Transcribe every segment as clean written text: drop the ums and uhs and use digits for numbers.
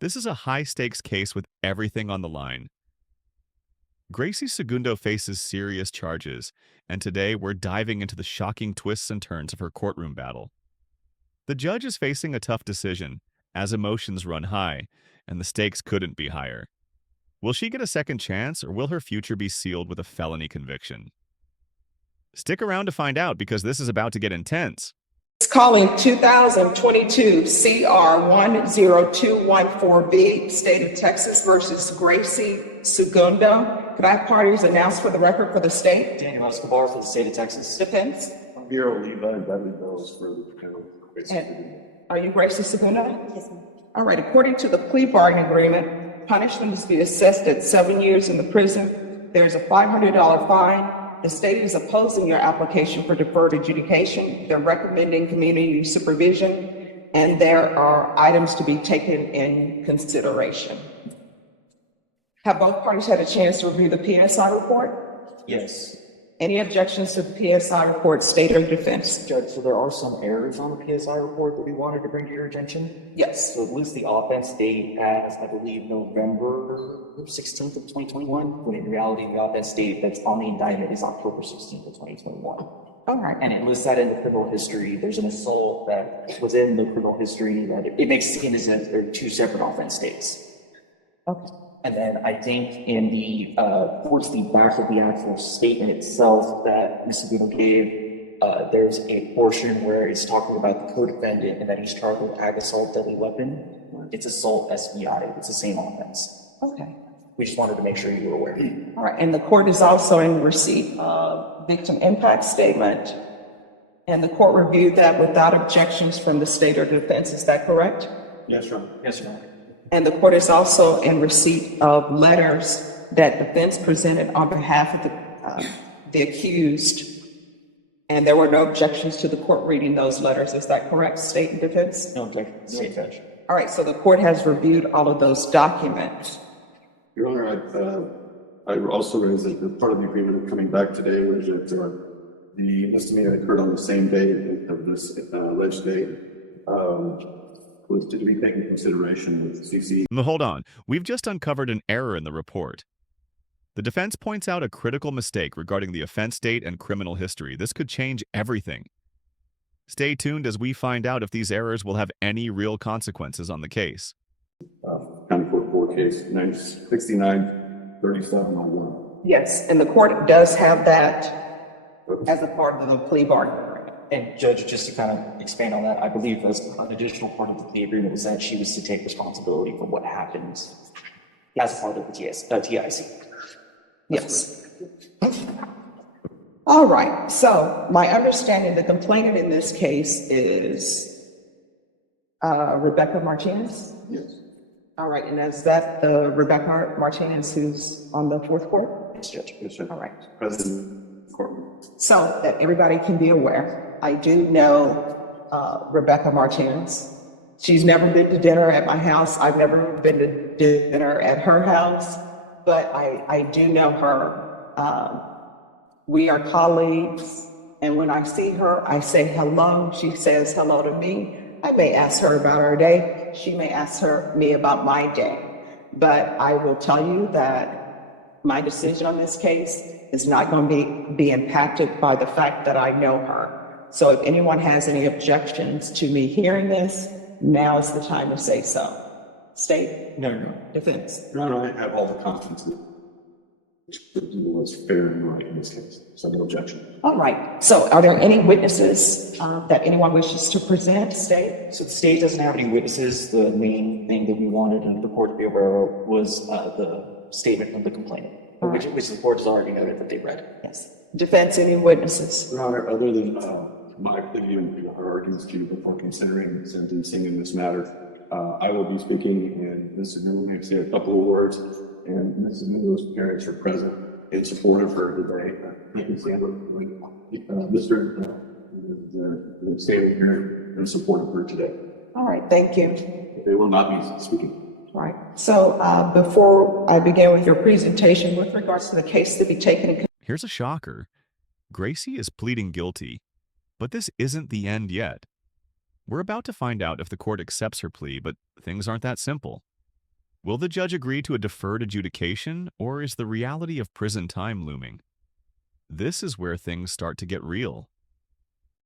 This is a high-stakes case with everything on the line. Gracie Segundo faces serious charges, and today we're diving into the shocking twists and turns of her courtroom battle. The judge is facing a tough decision, as emotions run high, and the stakes couldn't be higher. Will she get a second chance, or will her future be sealed with a felony conviction? Stick around to find out, because this is about to get intense. It's calling 2022 CR 10214B, State of Texas versus Gracie Segundo. Could I have parties announced for the record for the state? Daniel Escobar for the state of Texas. Defense? Bureau Levi and Beverly Bills for the panel. And are you Gracie Segundo? Yes, ma'am. All right, according to the plea bargaining agreement, punishment is to be assessed at 7 years in the prison. There's a $500 fine. The state is opposing your application for deferred adjudication. They're recommending community supervision, and there are items to be taken in consideration. Have both parties had a chance to review the PSI report? Yes. Any objections to the PSI report, state or defense? Judge, so there are some errors on the PSI report that we wanted to bring to your attention. Yes. So it lists the offense date as, I believe, November 16th of 2021, when in reality, the offense date that's on the indictment is October 16th of 2021. All right. And it lists that in the criminal history. There's an assault that was in the criminal history that it makes it seem as if they're two separate offense dates. Okay. And then I think in the, towards the back of the actual statement itself that Mr. Guido gave, there's a portion where it's talking about the co-defendant and that he's charged with ag assault deadly weapon. It's assault SBI. It's the same offense. Okay. We just wanted to make sure you were aware. All right, and the court is also in receipt of victim impact statement, and the court reviewed that without objections from the state or defense, is that correct? Yes, Your Honor. Yes, Your Honor. And the court is also in receipt of letters that defense presented on behalf of the accused, and there were no objections to the court reading those letters, is that correct, state and defense? No objection, state judge. All right, so the court has reviewed all of those documents. Your Honor, I also raised that the part of the agreement of coming back today was that the misdemeanor occurred on the same day of this alleged date. Was to be taken into consideration with CC. Hold on, we've just uncovered an error in the report. The defense points out a critical mistake regarding the offense date and criminal history. This could change everything. Stay tuned as we find out if these errors will have any real consequences on the case. County Court 4 case 969-3701. Yes, and the court does have that as a part of the plea bargain. And Judge, just to kind of expand on that, I believe as an additional part of the plea agreement was that she was to take responsibility for what happens as part of the TIC. Yes. All right, so my understanding, the complainant in this case is Rebecca Martinez? Yes. All right, and is that the Rebecca Martinez who's on the fourth court? Yes, Judge. Yes, sir. All right. President Courtroom. So that everybody can be aware, I do know Rebecca Martinez. She's never been to dinner at my house. I've never been to dinner at her house, but I do know her. We are colleagues, and when I see her, I say hello. She says hello to me. I may ask her about her day. She may ask me about my day. But I will tell you that my decision on this case is not going to be impacted by the fact that I know her. So if anyone has any objections to me hearing this, now is the time to say so. State? No. Defense? Your Honor, I have all the confidence that was fair and right in this case, so no objection. All right. So are there any witnesses that anyone wishes to present? State? So the state doesn't have any witnesses. The main thing that we wanted the court to be aware of was the statement of the complainant, which the court has already noted that they read. Yes. Defense, any witnesses? Your Honor, other than my plea and her arguments to you before considering sentencing in this matter, I will be speaking, and Mrs. Miller may say a couple of words, and Mrs. Miller's parents are present in support of her today. You can stand up with Mr. standing here in support of her today. All right, thank you. They will not be speaking. All right. So before I begin with your presentation with regards to the case to be taken in. Here's a shocker. Gracie is pleading guilty, but this isn't the end yet. We're about to find out if the court accepts her plea, but things aren't that simple. Will the judge agree to a deferred adjudication, or is the reality of prison time looming? This is where things start to get real.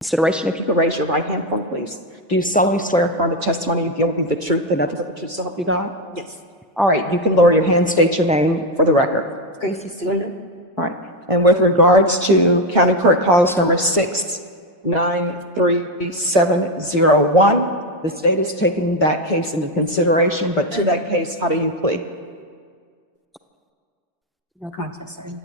Consideration, if you could raise your right hand for me, please. Do you solemnly swear affirm the testimony you give will be the truth and nothing but the truth, so help you God? Yes. All right, you can lower your hand, state your name for the record. Gracie Segundo. All right, and with regards to County Court Cause number 693701, the state is taking that case into consideration, but to that case, how do you plead? No contest, sorry.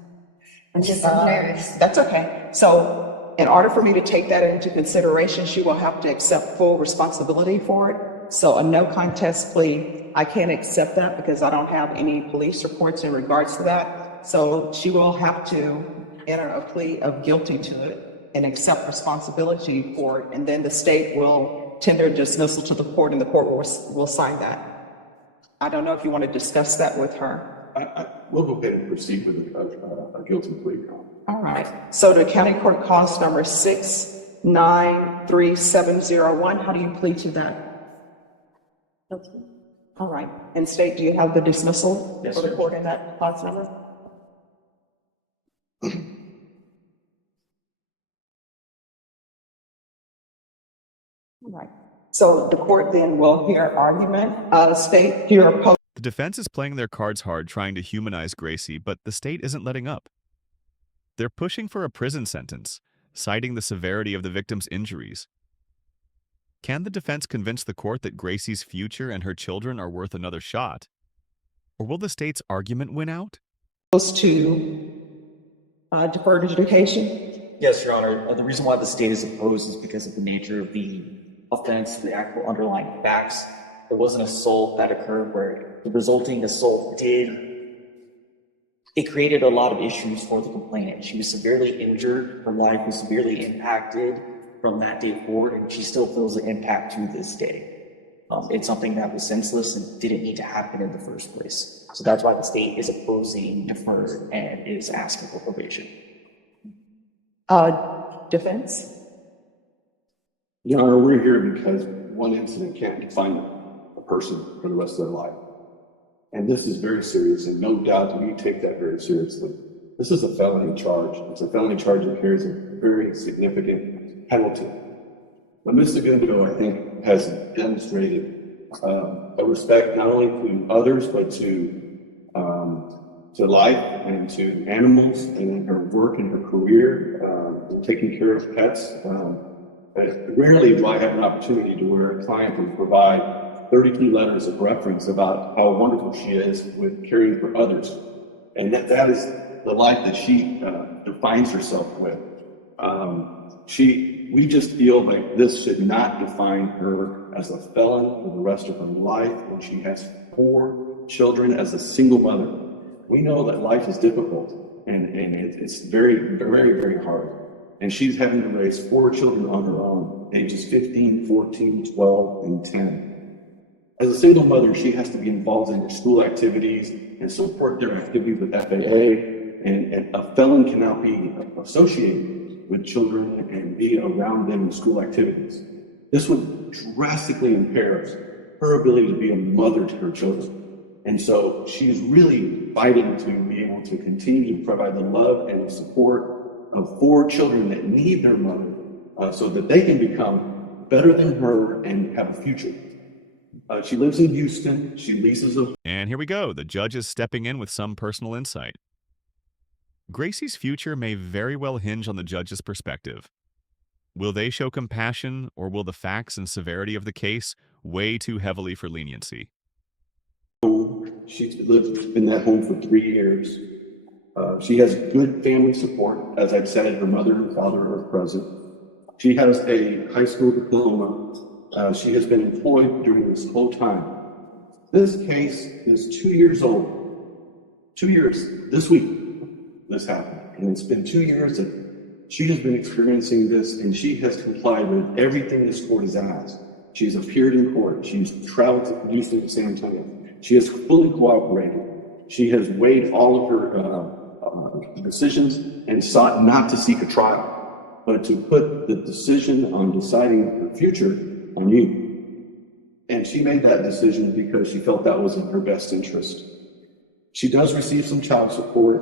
I'm just nervous. That's okay. So in order for me to take that into consideration, she will have to accept full responsibility for it. So a no contest plea, I can't accept that because I don't have any police reports in regards to that. So she will have to enter a plea of guilty to it and accept responsibility for it. And then the state will tender dismissal to the court and the court will sign that. I don't know if you want to discuss that with her. We'll go ahead and proceed with a guilty plea. All right. So to County Court Cause number 693701, how do you plead to that? Okay. All right. And state, do you have the dismissal Yes, for the sir. court in that clause number? All right. So the court then will hear argument. State, you're opposed. The defense is playing their cards hard trying to humanize Gracie, but the state isn't letting up. They're pushing for a prison sentence, citing the severity of the victim's injuries. Can the defense convince the court that Gracie's future and her children are worth another shot? Or will the state's argument win out? To deferred adjudication. Yes, Your Honor. The reason why the state is opposed is because of the nature of the offense, the actual underlying facts. There was an assault that occurred where the resulting assault it created a lot of issues for the complainant. She was severely injured. Her life was severely impacted from that day forward, and she still feels the impact to this day. It's something that was senseless and didn't need to happen in the first place. So that's why the state is opposing deferred and is asking for probation. Defense. Your Honor, we're here because one incident can't define a person for the rest of their life. And this is very serious, and no doubt we take that very seriously. This is a felony charge. It's a felony charge that carries a very significant penalty. But Ms. Segundo, I think, has demonstrated a respect not only to others, but to life and to animals, and in her work and her career, in taking care of pets. Rarely do I have an opportunity to where a client can provide 32 letters of reference about how wonderful she is with caring for others. And that is the life that she defines herself with. We just feel like this should not define her as a felon for the rest of her life when she has 4 children as a single mother. We know that life is difficult and it's very, very, very hard. And she's having to raise 4 children on her own, ages 15, 14, 12, and 10. As a single mother, she has to be involved in their school activities and support their activities with FAA, and a felon cannot be associated with children and be around them in school activities. This would drastically impair her ability to be a mother to her children. And so she's really fighting to be able to continue to provide the love and the support of 4 children that need their mother so that they can become better than her and have a future. She lives in Houston. She leases a... And here we go. The judge is stepping in with some personal insight. Gracie's future may very well hinge on the judge's perspective. Will they show compassion, or will the facts and severity of the case weigh too heavily for leniency? She lived in that home for 3 years. She has good family support. As I've said, her mother and father are present. She has a high school diploma. She has been employed during this whole time. This case is 2 years old. 2 years this week this happened. And it's been 2 years that she has been experiencing this, and she has complied with everything this court has asked. She's appeared in court. She's traveled to Houston and San Antonio. She has fully cooperated. She has weighed all of her decisions and sought not to seek a trial, but to put the decision on deciding her future on you. And she made that decision because she felt that was in her best interest. She does receive some child support.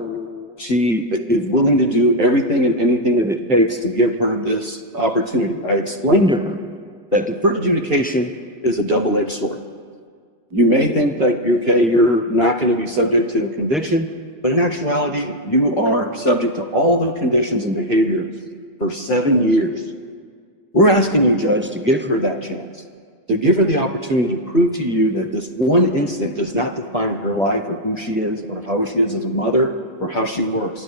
She is willing to do everything and anything that it takes to give her this opportunity. I explained to her that deferred adjudication is a double-edged sword. You may think that you're not going to be subject to conviction, but in actuality, you are subject to all the conditions and behaviors for 7 years. We're asking you, Judge, to give her that chance, to give her the opportunity to prove to you that this one incident does not define her life or who she is or how she is as a mother or how she works.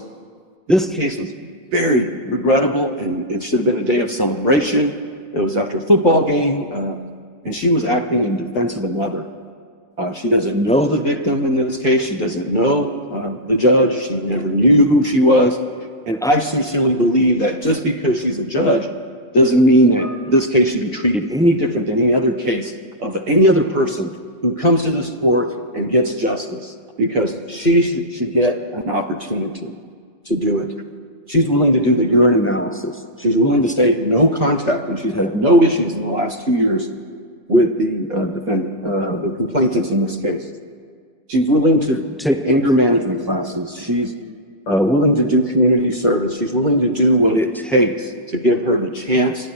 This case was very regrettable, and it should have been a day of celebration. It was after a football game, and she was acting in defense of another. She doesn't know the victim in this case. She doesn't know the judge. She never knew who she was. And I sincerely believe that just because she's a judge doesn't mean that this case should be treated any different than any other case of any other person who comes to this court and gets justice, because she should get an opportunity to do it. She's willing to do the urine analysis. She's willing to stay in no contact, and she's had no issues in the last 2 years with the defendant, the complainants in this case. She's willing to take anger management classes. She's willing to do community service. She's willing to do what it takes to give her the chance.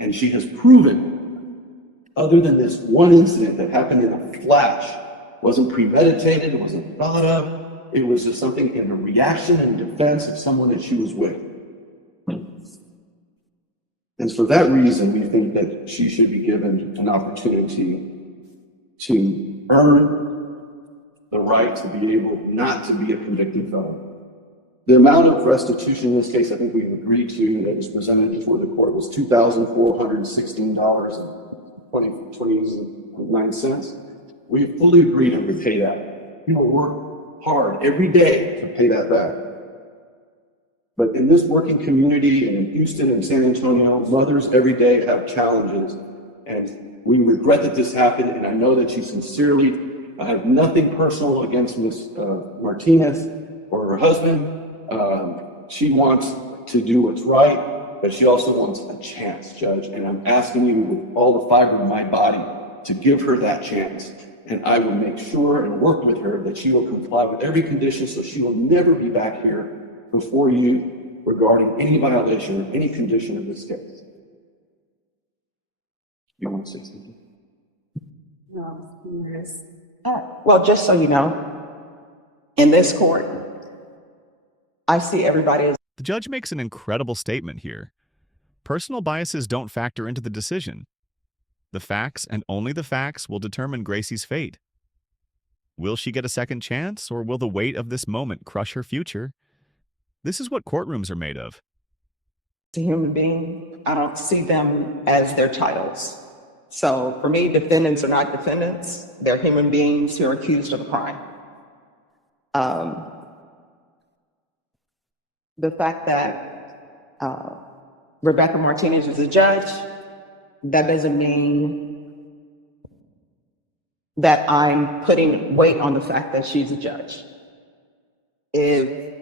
And she has proven, other than this one incident that happened in a flash, wasn't premeditated, it wasn't thought of, it was just something in a reaction and defense of someone that she was with. And for that reason, we think that she should be given an opportunity to earn the right to be able not to be a convicted felon. The amount of restitution in this case, I think we've agreed to, that was presented before the court, was $2,416.29. We fully agreed to repay that. We will work hard every day to pay that back. But in this working community and in Houston and San Antonio, mothers every day have challenges. And we regret that this happened, and I know that she sincerely, I have nothing personal against Ms. Martinez or her husband. She wants to do what's right, but she also wants a chance, Judge. And I'm asking you with all the fiber in my body to give her that chance. And I will make sure and work with her that she will comply with every condition so she will never be back here before you regarding any violation or any condition of this case. You want to say something? Well, just so you know, in this court, I see everybody as The judge makes an incredible statement here. Personal biases don't factor into the decision. The facts, and only the facts, will determine Gracie's fate. Will she get a second chance, or will the weight of this moment crush her future? This is what courtrooms are made of. a human being. I don't see them as their titles. So for me, defendants are not defendants. They're human beings who are accused of a crime. The fact that Rebecca Martinez is a judge, that doesn't mean that I'm putting weight on the fact that she's a judge. If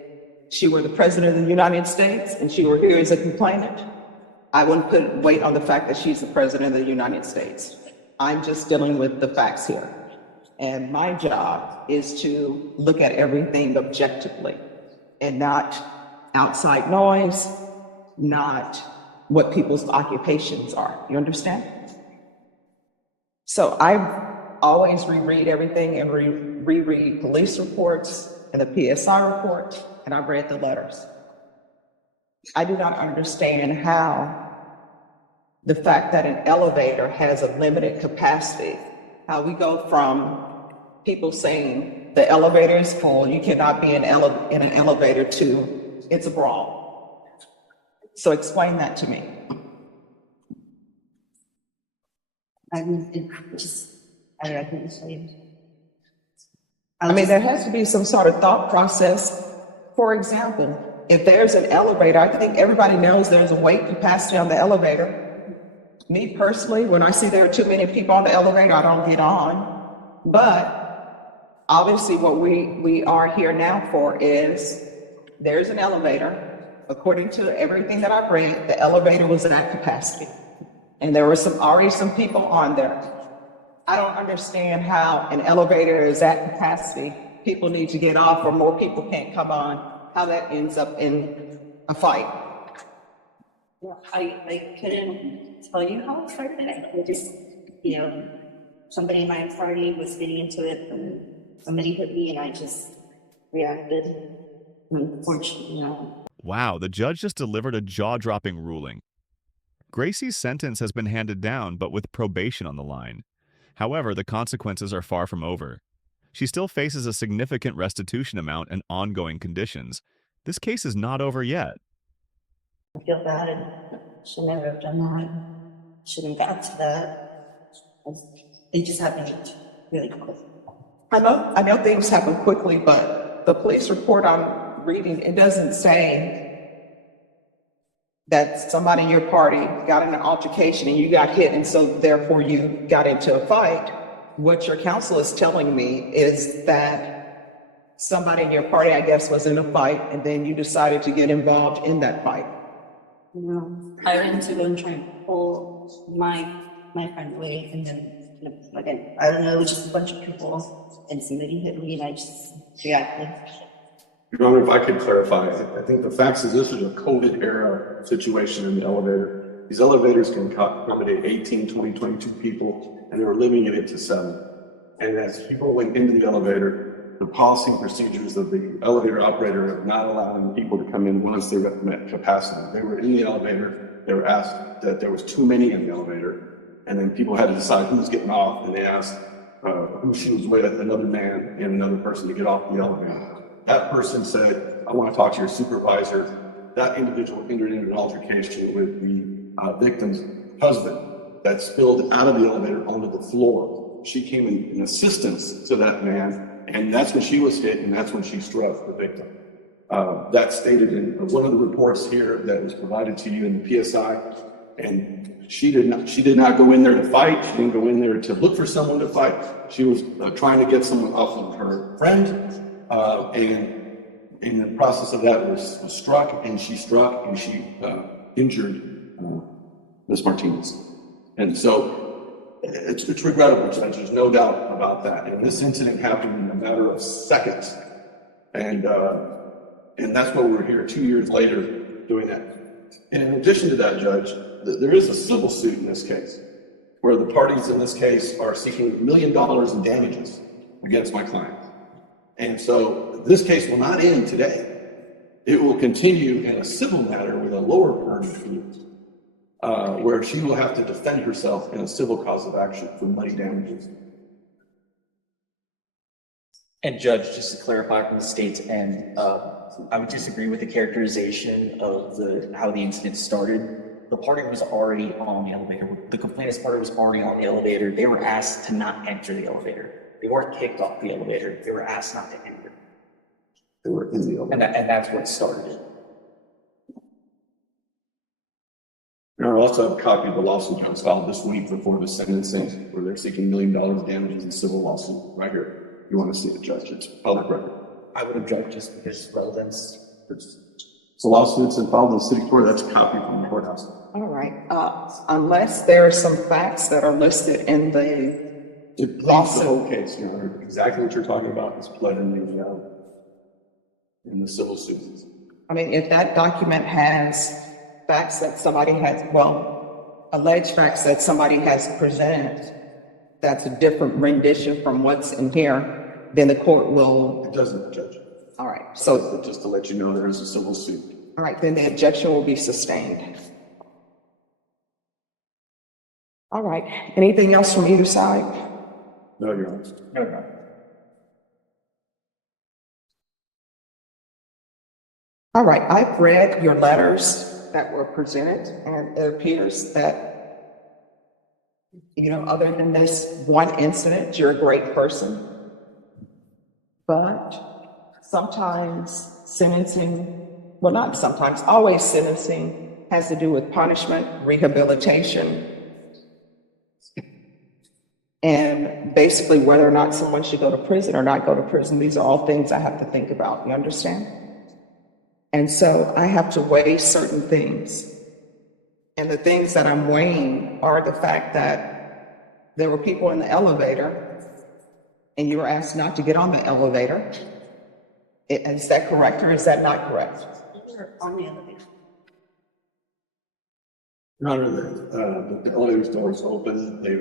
she were the president of the United States and she were here as a complainant, I wouldn't put weight on the fact that she's the president of the United States. I'm just dealing with the facts here. And my job is to look at everything objectively and not outside noise, not what people's occupations are. You understand? So I always reread everything and reread police reports and the PSI report, and I've read the letters. I do not understand how the fact that an elevator has a limited capacity, how we go from people saying the elevator is full, you cannot be in an elevator, to it's a brawl. So explain that to me. I mean, I don't know, I mean, there has to be some sort of thought process. For example, if there's an elevator, I think everybody knows there's a weight capacity on the elevator. Me personally, when I see there are too many people on the elevator, I don't get on. But obviously what we are here now for is there's an elevator. According to everything that I've read, the elevator was at capacity. And there were already some people on there. I don't understand how an elevator is at capacity. People need to get off or more people can't come on, how that ends up in a fight. I couldn't tell you how it started. I just, somebody in my party was getting into it and somebody hit me and I just reacted. Unfortunately, Wow, the judge just delivered a jaw-dropping ruling. Gracie's sentence has been handed down, but with probation on the line. However, the consequences are far from over. She still faces a significant restitution amount and ongoing conditions. This case is not over yet. I feel bad. Should never have done that. Shouldn't have got to that. It just happened really quick. I know things happen quickly, but the police report I'm reading, it doesn't say that somebody in your party got in an altercation and you got hit and so therefore you got into a fight. What your counsel is telling me is that somebody in your party, I guess, was in a fight and then you decided to get involved in that fight. I ran to go and try and pull my friend away, and then again, I don't know, it was just a bunch of people, and somebody hit me, and I just reacted. Your Honor, if I could clarify, I think the facts is this is a COVID era situation in the elevator. These elevators can accommodate 18, 20, 22 people, and they were limiting it to 7. And as people went into the elevator, the policy and procedures of the elevator operator of not allowing people to come in once they met capacity. They were in the elevator, they were asked that there was too many in the elevator, and then people had to decide who was getting off, and they asked who she was with, another man and another person to get off the elevator. That person said, I want to talk to your supervisor. That individual entered into an altercation with the victim's husband that spilled out of the elevator onto the floor. She came in assistance to that man, and that's when she was hit, and that's when she struck the victim. That's stated in one of the reports here that was provided to you in the PSI, and she did not go in there to fight. She didn't go in there to look for someone to fight. She was trying to get someone off of her friend, and in the process of that was struck, and she injured Ms. Martinez. And so it's regrettable, Judge. There's no doubt about that. And this incident happened in a matter of seconds. And that's why we're here 2 years later doing that. And in addition to that, Judge, there is a civil suit in this case, where the parties in this case are seeking $1 million in damages against my client. And so this case will not end today. It will continue in a civil matter with a lower burden fee, where she will have to defend herself in a civil cause of action for money damages. And Judge, just to clarify from the state's end, I would disagree with the characterization of how the incident started. The party was already on the elevator. The complainant's party was already on the elevator. They were asked to not enter the elevator. They weren't kicked off the elevator. They were asked not to enter. They were in the elevator. And that's what started it. I also have a copy of the lawsuit that was filed this week before the sentencing, where they're seeking $1 million damages in civil lawsuit right here. You want to see it, Judge? It's public record. I would object just because relevance. So lawsuits and filed in the city court, that's a copy from the courthouse. All right. Unless there are some facts that are listed in the It pleads the lawsuit. whole case, Your Honor. Exactly what you're talking about is pled in the civil suits. I mean, if that document has facts that somebody has, alleged facts that somebody has presented, that's a different rendition from what's in here, then the court will. It doesn't, Judge. All right. So, Just to let you know, there is a civil suit. all right, then the objection will be sustained. All right. Anything else from either side? No, Your Honor. No, no. All right. I've read your letters that were presented, and it appears that, other than this one incident, you're a great person. But sometimes sentencing, well, not sometimes, always sentencing has to do with punishment, rehabilitation, and basically whether or not someone should go to prison or not go to prison. These are all things I have to think about, you understand? And so I have to weigh certain things. And the things that I'm weighing are the fact that there were people in the elevator, and you were asked not to get on the elevator. Is that correct, or is that not correct? We're on the elevator. Your Honor, the elevator door was open. They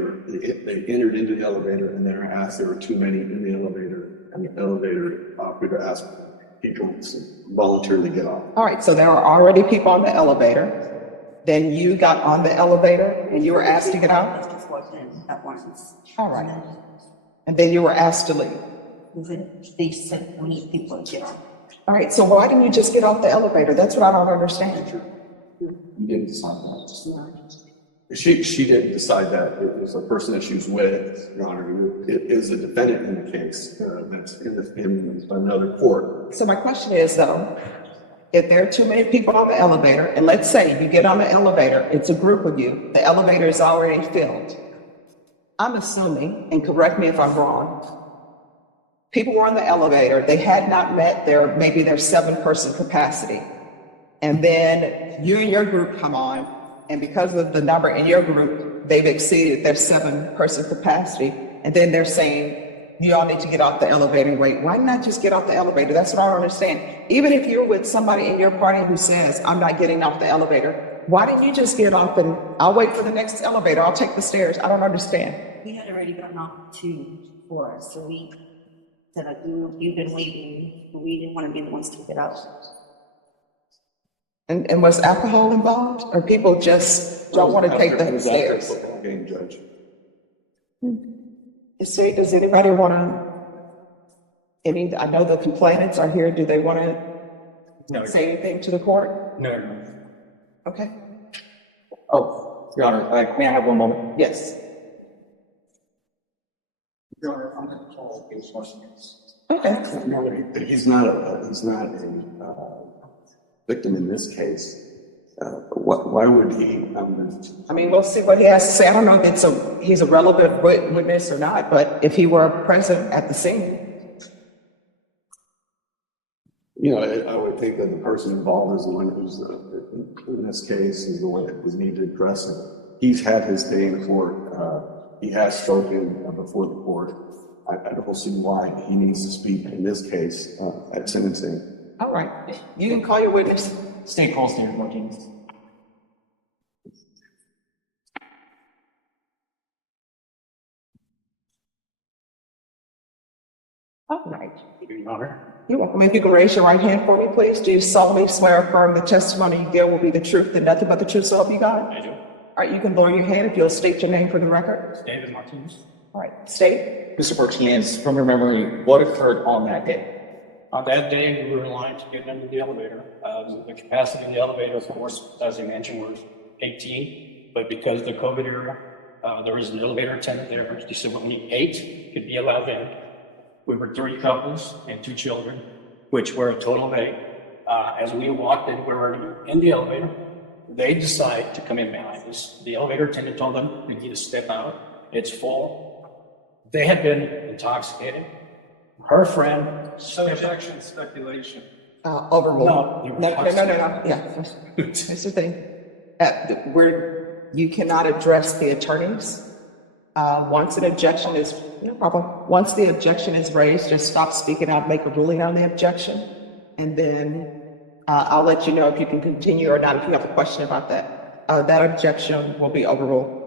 entered into the elevator and they were asked, there were too many in the elevator, and the elevator operator asked people to voluntarily get off. All right, so there were already people on the elevator. Then you got on the elevator and you were asked to get out? I just walked in at once. All right. And then you were asked to leave. They said we need people to get on. All right, so why didn't you just get off the elevator? That's what I don't understand. You didn't decide that. She didn't decide that. It was a person that she was with, Your Honor. It is a defendant in the case that's in another court. So my question is though, if there are too many people on the elevator, and let's say you get on the elevator, it's a group of you, the elevator is already filled. I'm assuming, and correct me if I'm wrong, people were on the elevator, they had not met maybe their 7-person capacity. And then you and your group come on, and because of the number in your group, they've exceeded their 7-person capacity. And then they're saying, you all need to get off the elevator and wait. Why not just get off the elevator? That's what I don't understand. Even if you're with somebody in your party who says, I'm not getting off the elevator, why didn't you just get off and I'll wait for the next elevator, I'll take the stairs? I don't understand. We had already gotten off 2 for us, so we said, like, you've been waiting, we didn't want to be the ones to get out. And was alcohol involved, or people just don't want to take the stairs? Football game, Judge. Does anybody want to, I know the complainants are here, do they want to say anything to the court? No. Okay, Oh, Your Honor, may I have one moment? yes. Your Honor, I'm going to call case questions. Okay, He's not a victim in this case. Why would he? I mean, we'll see what he has to say. I don't know if he's a relevant witness or not, but if he were present at the scene. I would think that the person involved is the one who's, in this case, is the one that would need to address it. He's had his day in court. He has spoken before the court. I don't see why he needs to speak in this case at sentencing. All right, you can call your witness. State call standard Martinez. All right. Your Honor. You're welcome. If you can raise your right hand for me, please. Do you solemnly swear or affirm the testimony you give will be the truth and nothing but the truth, so help you God? I do. All right, you can lower your hand if you'll state your name for the record. David Martinez. All right, state. Mr. Martinez, from your memory, what occurred on that day? On that day, we were in line to get into the elevator. The capacity in the elevator, of course, as you mentioned, was 18. But because of the COVID era, there was an elevator attendant there. He said only 8 could be allowed in. We were 3 couples and 2 children, which were a total of 8. As we walked in, we were in the elevator. They decided to come in behind us. The elevator attendant told them they need to step out. It's full. They had been intoxicated. Her friend. Objection, speculation. Overruled. No, No. Yeah, that's the thing. You cannot address the attorneys. Once an objection is, no problem. Once the objection is raised, just stop speaking. I'll make a ruling on the objection. And then I'll let you know if you can continue or not, if you have a question about that. That objection will be overruled.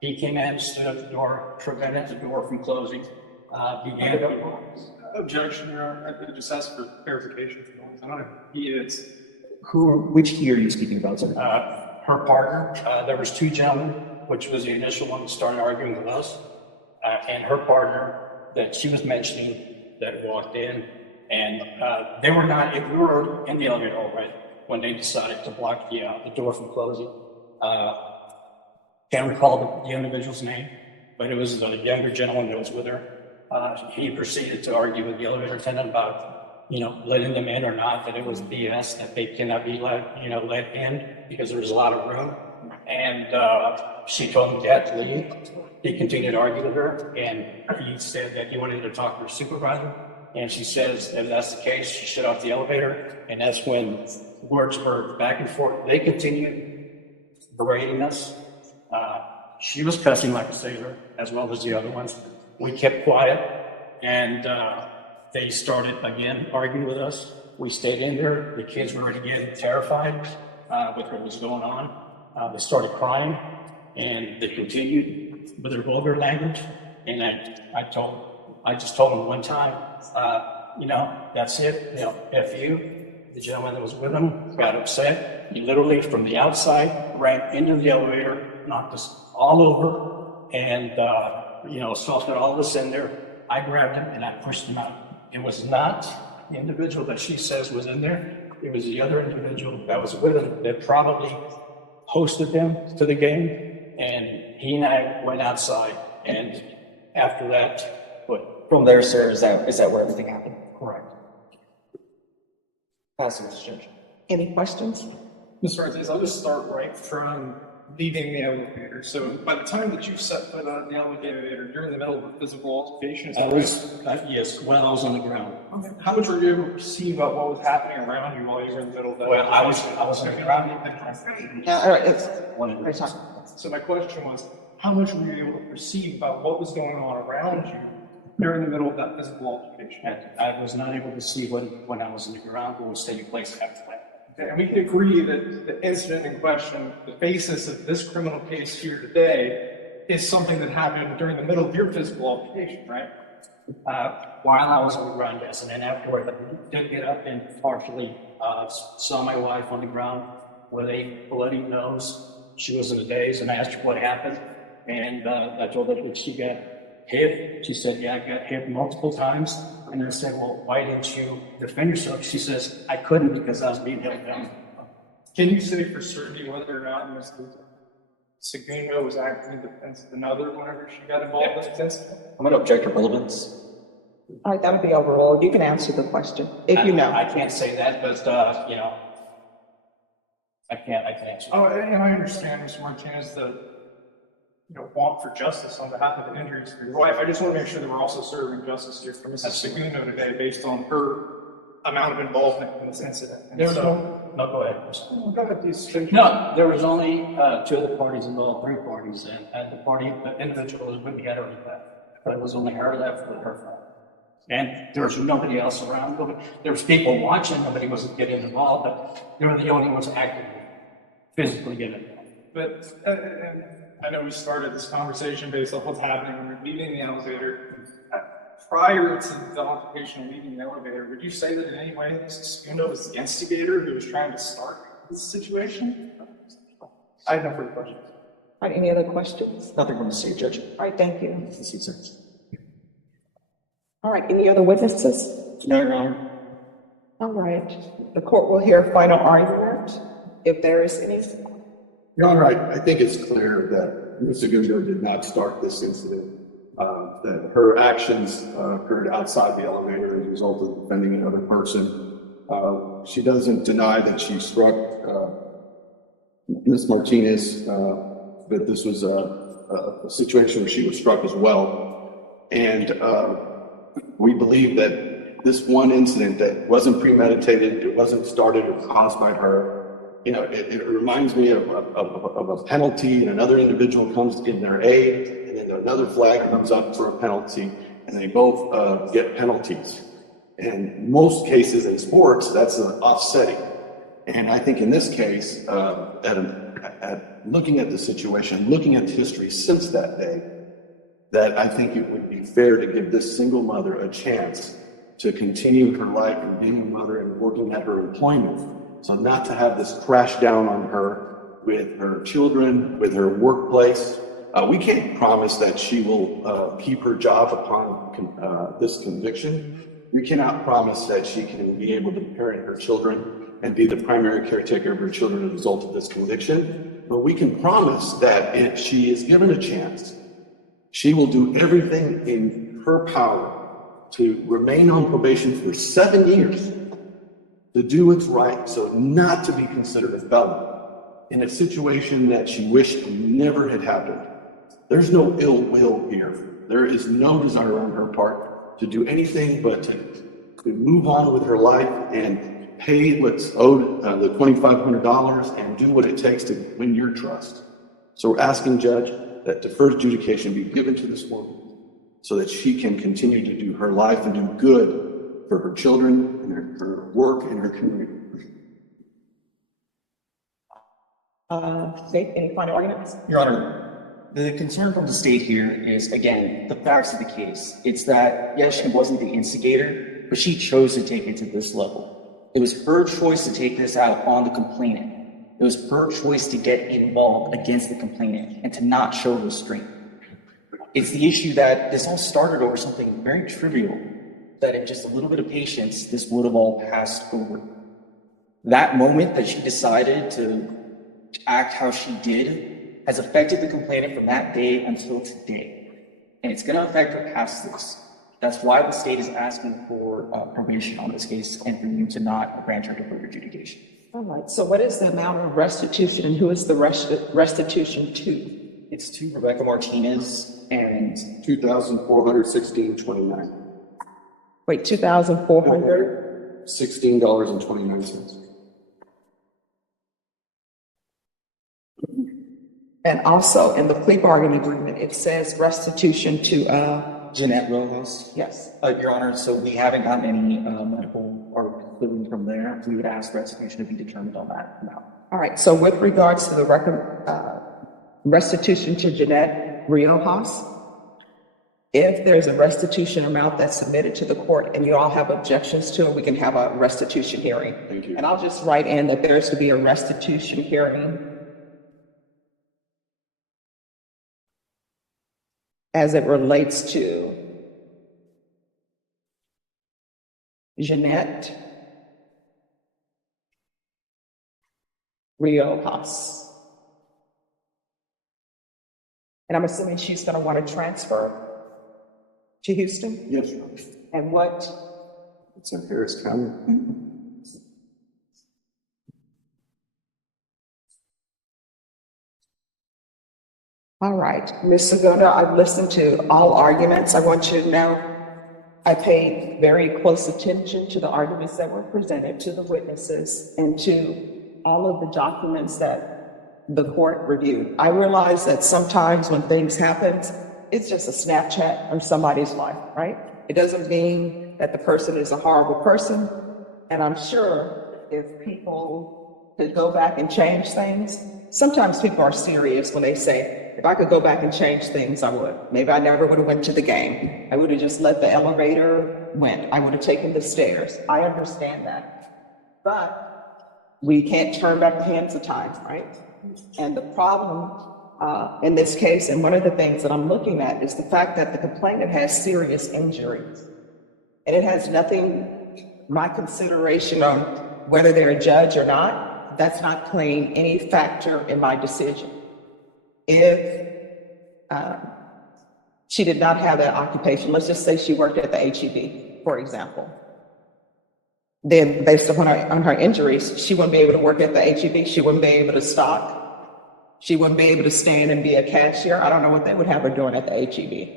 He came in, stood at the door, prevented the door from closing, began to. Objection, Your Honor. I just asked for clarification. I don't know if he is. Which he are you speaking about, sir? Her partner, there was 2 gentlemen, which was the initial one that started arguing with us, and her partner that she was mentioning that walked in, and they were not, if we were in the elevator already when they decided to block the door from closing. Can't recall the individual's name, but it was the younger gentleman that was with her. He proceeded to argue with the elevator attendant about, letting them in or not, that it was BS, that they cannot be let in because there was a lot of room. And she told him they had to leave. He continued to argue with her, and he said that he wanted to talk to her supervisor. And she says, if that's the case, she shut off the elevator. And that's when words were back and forth. They continued berating us. She was cussing like a sailor, as well as the other ones. We kept quiet, and they started again arguing with us. We stayed in there. The kids were again terrified with what was going on. They started crying, and they continued with their vulgar language. And I just told them one time, that's it. F you. The gentleman that was with him got upset. He literally, from the outside, ran into the elevator, knocked us all over, and assaulted all of us in there. I grabbed him and I pushed him out. It was not the individual that she says was in there. It was the other individual that was with him that probably hosted them to the game. And he and I went outside. And after that, what? From there, sir, is that where everything happened? Correct. Passing, Judge. Any questions? Mr. Ortiz, I'll just start right from leaving the elevator. So by the time that you set foot on the elevator, you're in the middle of a physical altercation. Is that right? Yes, while I was on the ground. How much were you able to perceive about what was happening around you while you were in the middle of that? Well, I was on the ground. Yeah, all right, it's, So my question was, how much were you able to perceive about what was going on around you during the middle of that physical altercation? I was not able to see when I was on the ground, what was taking place after that. Okay, and we can agree that the incident in question, the basis of this criminal case here today, is something that happened during the middle of your physical altercation, right? While I was on the ground, yes, and then afterward, I did get up and partially saw my wife on the ground with a bloody nose. She was in a daze, and I asked her what happened, and I told her that she got hit. She said, yeah, I got hit multiple times. And I said, well, why didn't you defend yourself? She says, I couldn't because I was being held down. Can you say for certainty whether or not Mr. Segundo was acting in defense of another whenever she got involved in this incident? I'm going to object to relevance. all right, that'll be overruled. You can answer the question, if you know. I can't say that, but, I can't answer. Oh, and I understand, Mr. Martinez, the want for justice on behalf of the injuries for your wife. I just want to make sure that we're also serving justice here for Mrs. Segundo today based on her amount of involvement in this incident. And There was so, no, go ahead. go ahead, please finish. No, there was only two other parties involved, three parties, and the individual was with me had already left. But it was only her left with her friend. And there was nobody else around. There was people watching, nobody was getting involved, but they were the only ones actively, physically getting involved. But and I know we started this conversation based off what's happening when you're leaving the elevator. Prior to the altercation of leaving the elevator, would you say that in any way Mrs. Segundo was the instigator who was trying to start this situation? I have no further questions. All right, any other questions? Nothing from the state, Judge. All right, thank you. Proceed, sir. All right, any other witnesses? No, Your Honor. All right, the court will hear final argument, if there is any. Your Honor, I think it's clear that Ms. Segundo did not start this incident, that her actions occurred outside the elevator as a result of defending another person. She doesn't deny that she struck Ms. Martinez, but this was a situation where she was struck as well. And we believe that this one incident that wasn't premeditated, it wasn't started or caused by her. It reminds me of a penalty, and another individual comes in their aid, and then another flag comes up for a penalty, and they both get penalties. And in most cases in sports, that's an offsetting. And I think in this case, at looking at the situation, looking at history since that day, that I think it would be fair to give this single mother a chance to continue her life and being a mother and working at her employment. So not to have this crash down on her with her children, with her workplace. We can't promise that she will keep her job upon this conviction. We cannot promise that she can be able to parent her children and be the primary caretaker of her children as a result of this conviction. But we can promise that if she is given a chance, she will do everything in her power to remain on probation for 7 years, to do what's right, so not to be considered a felon in a situation that she wished never had happened. There's no ill will here. There is no desire on her part to do anything but to move on with her life and pay what's owed, the $2,500, and do what it takes to win your trust. So we're asking, Judge, that deferred adjudication be given to this woman so that she can continue to do her life and do good for her children and her work and her community. State, any final arguments? Your Honor, the concern from the state here is, again, the facts of the case. It's that, yes, she wasn't the instigator, but she chose to take it to this level. It was her choice to take this out on the complainant. It was her choice to get involved against the complainant and to not show restraint. It's the issue that this all started over something very trivial, that in just a little bit of patience, this would have all passed over. That moment that she decided to act how she did has affected the complainant from that day until today. And it's going to affect her past this. That's why the state is asking for probation on this case and for you to not grant her deferred adjudication. All right, so what is the amount of restitution and who is the restitution to? It's to Rebecca Martinez and $2,416.29. Wait, 2,400? $16.29. And also in the plea bargaining agreement, it says restitution to, Jeanette Rojas. yes. Your Honor, so we haven't gotten any medical or conclusion from there. We would ask restitution to be determined on that amount. All right, so with regards to the restitution to Jeanette Riojas, if there's a restitution amount that's submitted to the court and you all have objections to it, we can have a restitution hearing. Thank you. And I'll just write in that there's to be a restitution hearing as it relates to Jeanette Riojas. And I'm assuming she's going to want to transfer to Houston? Yes, Your Honor. And what? It's in Harris County. All right, Ms. Segunda, I've listened to all arguments. I want you to know I paid very close attention to the arguments that were presented, to the witnesses, and to all of the documents that the court reviewed. I realize that sometimes when things happen, it's just a Snapchat of somebody's life, right? It doesn't mean that the person is a horrible person. And I'm sure if people could go back and change things, sometimes people are serious when they say, if I could go back and change things, I would. Maybe I never would have went to the game. I would have just let the elevator went. I would have taken the stairs. I understand that. But we can't turn back the hands of time, right? And the problem in this case, and one of the things that I'm looking at is the fact that the complainant has serious injuries. And it has nothing, my consideration on whether they're a judge or not, that's not playing any factor in my decision. If she did not have that occupation, let's just say she worked at the HEB, for example, then based upon her injuries, she wouldn't be able to work at the HEB, she wouldn't be able to stock, she wouldn't be able to stand and be a cashier. I don't know what they would have her doing at the HEB.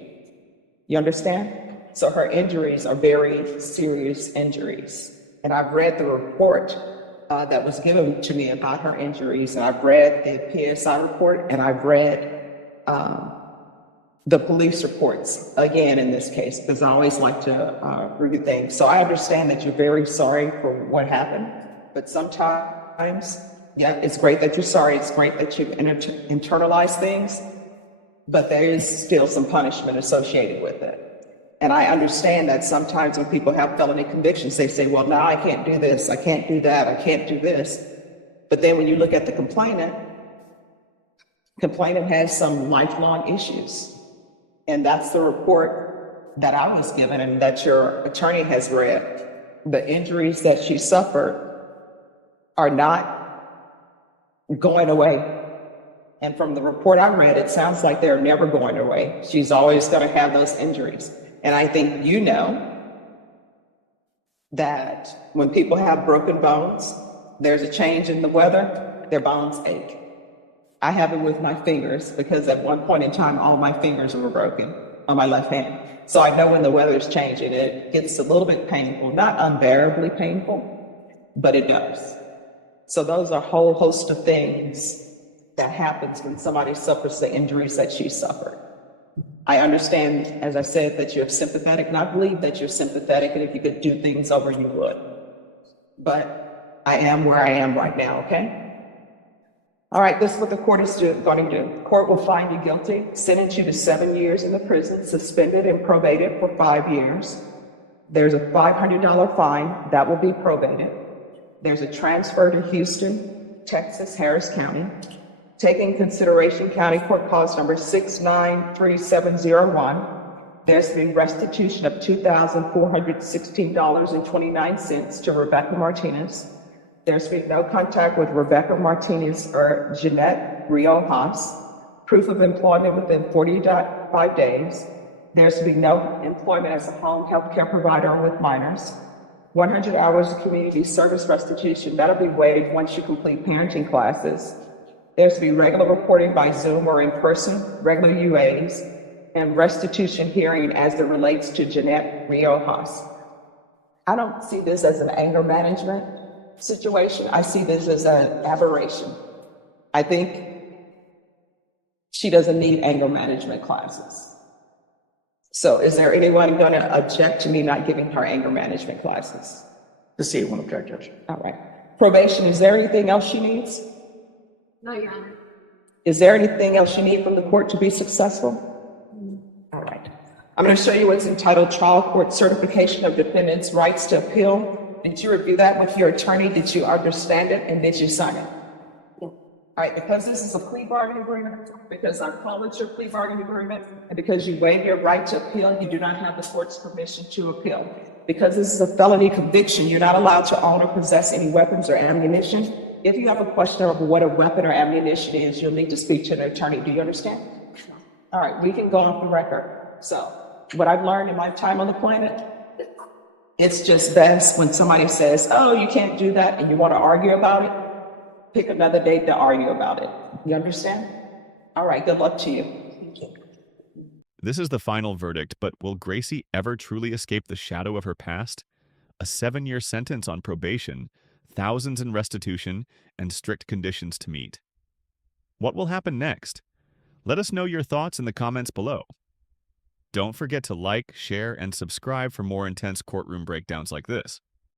You understand? So her injuries are very serious injuries. And I've read the report that was given to me about her injuries, and I've read the PSI report, and I've read the police reports, again, in this case, because I always like to review things. So I understand that you're very sorry for what happened, but sometimes, yeah, it's great that you're sorry, it's great that you've internalized things, but there is still some punishment associated with it. And I understand that sometimes when people have felony convictions, they say, well, now I can't do this, I can't do that, I can't do this. But then when you look at the complainant has some lifelong issues. And that's the report that I was given and that your attorney has read. The injuries that she suffered are not going away. And from the report I read, it sounds like they're never going away. She's always going to have those injuries. And I think you know that when people have broken bones, there's a change in the weather, their bones ache. I have it with my fingers because at one point in time, all my fingers were broken on my left hand. So I know when the weather's changing, it gets a little bit painful, not unbearably painful, but it does. So those are a whole host of things that happens when somebody suffers the injuries that she suffered. I understand, as I said, that you're sympathetic, and I believe that you're sympathetic, and if you could do things over, you would. But I am where I am right now, okay? All right, this is what the court is going to do. Court will find you guilty, sentence you to 7 years in the prison, suspended and probated for 5 years. There's a $500 fine that will be probated. There's a transfer to Houston, Texas, Harris County. Taking consideration County Court Cause number 693701, there's the restitution of $2,416.29 to Rebecca Martinez. There's been no contact with Rebecca Martinez or Jeanette Riojas. Proof of employment within 45 days. There's been no employment as a home health care provider with minors. 100 hours of community service restitution, that'll be waived once you complete parenting classes. There's to be regular reporting by Zoom or in person, regular UAs, and restitution hearing as it relates to Jeanette Riojas. I don't see this as an anger management situation. I see this as an aberration. I think she doesn't need anger management classes. So is there anyone going to object to me not giving her anger management classes? The state won't object, Judge. All right. Probation, is there anything else she needs? No, Your Honor. Is there anything else you need from the court to be successful? All right. I'm going to show you what's entitled Trial Court Certification of Defendant's Rights to Appeal. Did you review that with your attorney? Did you understand it? And did you sign it? Yeah. All right, because this is a plea bargaining agreement, because I call it your plea bargaining agreement, and because you waive your right to appeal, you do not have the court's permission to appeal. Because this is a felony conviction, you're not allowed to own or possess any weapons or ammunition. If you have a question of what a weapon or ammunition is, you'll need to speak to an attorney. Do you understand? All right, we can go off the record. So, what I've learned in my time on the planet, it's just best when somebody says, oh, you can't do that, and you want to argue about it, pick another date to argue about it. You understand? All right, good luck to you. Thank you. This is the final verdict, but will Gracie ever truly escape the shadow of her past? A 7-year sentence on probation, thousands in restitution, and strict conditions to meet. What will happen next? Let us know your thoughts in the comments below. Don't forget to like, share, and subscribe for more intense courtroom breakdowns like this.